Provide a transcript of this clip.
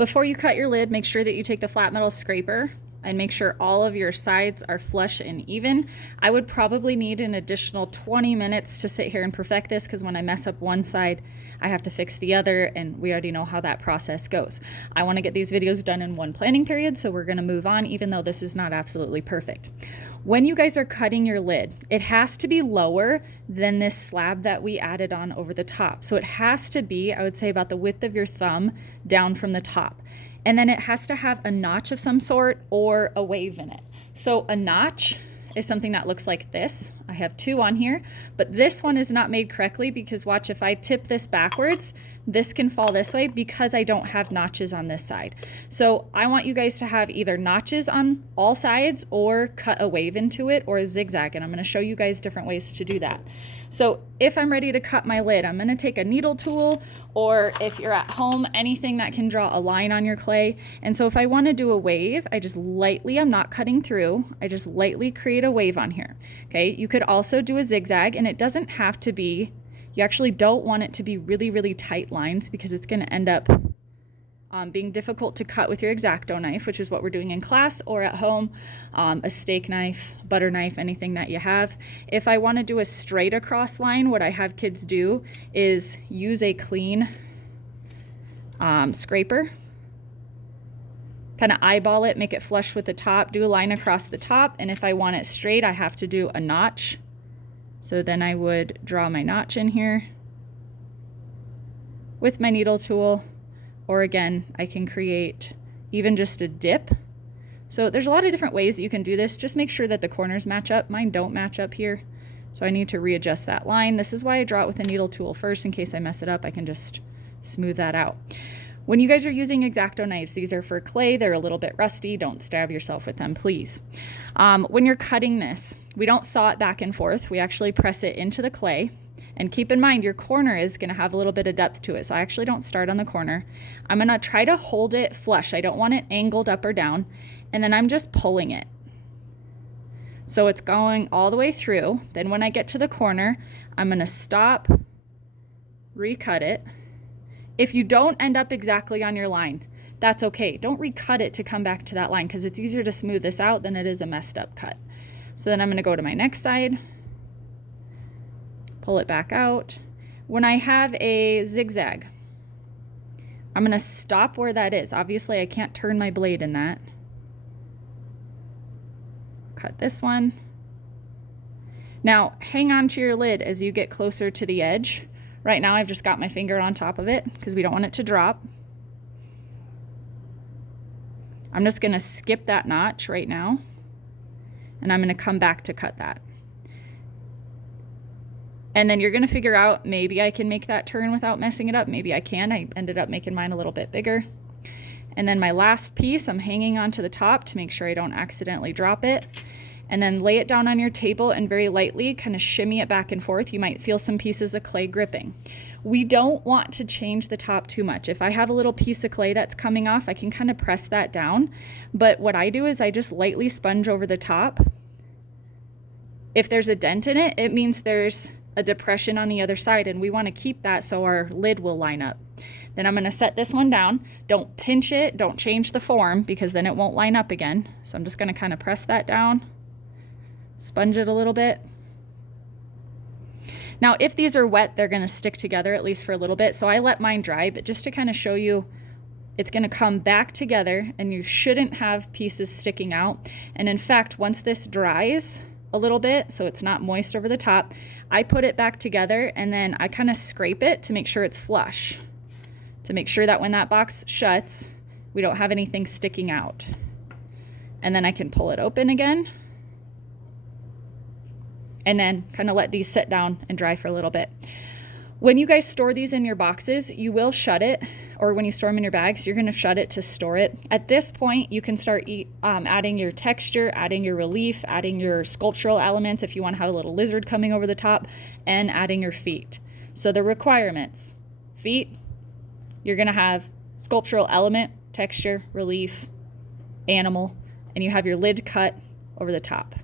Before you cut your lid, make sure that you take the flat metal scraper and make sure all of your sides are flush and even. I would probably need an additional 20 minutes to sit here and perfect this, because when I mess up one side, I have to fix the other, and we already know how that process goes. I want to get these videos done in one planning period, so we're going to move on, even though this is not absolutely perfect. When you guys are cutting your lid, it has to be lower than this slab that we added on over the top. So it has to be, I would say, about the width of your thumb down from the top. And then it has to have a notch of some sort or a wave in it. So a notch is something that looks like this. I have two on here, but this one is not made correctly, because watch, if I tip this backwards, this can fall this way because I don't have notches on this side. So I want you guys to have either notches on all sides or cut a wave into it or a zigzag, and I'm going to show you guys different ways to do that. So if I'm ready to cut my lid, I'm going to take a needle tool, or if you're at home, anything that can draw a line on your clay. And so if I want to do a wave, I just lightly, I'm not cutting through, I just lightly create a wave on here. Okay, you could also do a zigzag, and it doesn't have to be, you actually don't want it to be really, really tight lines, because it's going to end up being difficult to cut with your X-Acto knife, which is what we're doing in class or at home, a steak knife, butter knife, anything that you have. If I want to do a straight across line, what I have kids do is use a clean scraper, kind of eyeball it, make it flush with the top, do a line across the top, and if I want it straight, I have to do a notch. So then I would draw my notch in here with my needle tool. Or again, I can create even just a dip. So there's a lot of different ways that you can do this. Just make sure that the corners match up. Mine don't match up here, so I need to readjust that line. This is why I draw it with a needle tool first. In case I mess it up, I can just smooth that out. When you guys are using X-Acto knives, these are for clay. They're a little bit rusty. Don't stab yourself with them, please. When you're cutting this, we don't saw it back and forth. We actually press it into the clay. And keep in mind, your corner is going to have a little bit of depth to it. So I actually don't start on the corner. I'm going to try to hold it flush. I don't want it angled up or down. And then I'm just pulling it. So it's going all the way through. Then when I get to the corner, I'm going to stop, recut it. If you don't end up exactly on your line, that's okay. Don't recut it to come back to that line, because it's easier to smooth this out than it is a messed up cut. So then I'm going to go to my next side. Pull it back out. When I have a zigzag, I'm going to stop where that is. Obviously, I can't turn my blade in that. Cut this one. Now, hang on to your lid as you get closer to the edge. Right now, I've just got my finger on top of it because we don't want it to drop. I'm just going to skip that notch right now, and I'm going to come back to cut that. And then you're going to figure out, maybe I can make that turn without messing it up. Maybe I can. I ended up making mine a little bit bigger. And then my last piece, I'm hanging onto the top to make sure I don't accidentally drop it. And then lay it down on your table and very lightly kind of shimmy it back and forth. You might feel some pieces of clay gripping. We don't want to change the top too much. If I have a little piece of clay that's coming off, I can kind of press that down. But what I do is I just lightly sponge over the top. If there's a dent in it, it means there's a depression on the other side, and we want to keep that so our lid will line up. Then I'm going to set this one down. Don't pinch it, don't change the form, because then it won't line up again. So I'm just going to kind of press that down, sponge it a little bit. Now if these are wet, they're going to stick together at least for a little bit, so I let mine dry, but just to kind of show you, it's going to come back together and you shouldn't have pieces sticking out. And in fact, once this dries a little bit, so it's not moist over the top, I put it back together and then I kind of scrape it to make sure it's flush, to make sure that when that box shuts, we don't have anything sticking out. And then I can pull it open again, and then kind of let these sit down and dry for a little bit. When you guys store these in your boxes, you will shut it, or when you store them in your bags, you're going to shut it to store it. At this point, you can start adding your texture, adding your relief, adding your sculptural elements if you want to have a little lizard coming over the top, and adding your feet. So the requirements: feet, you're going to have sculptural element, texture, relief, animal, and you have your lid cut over the top.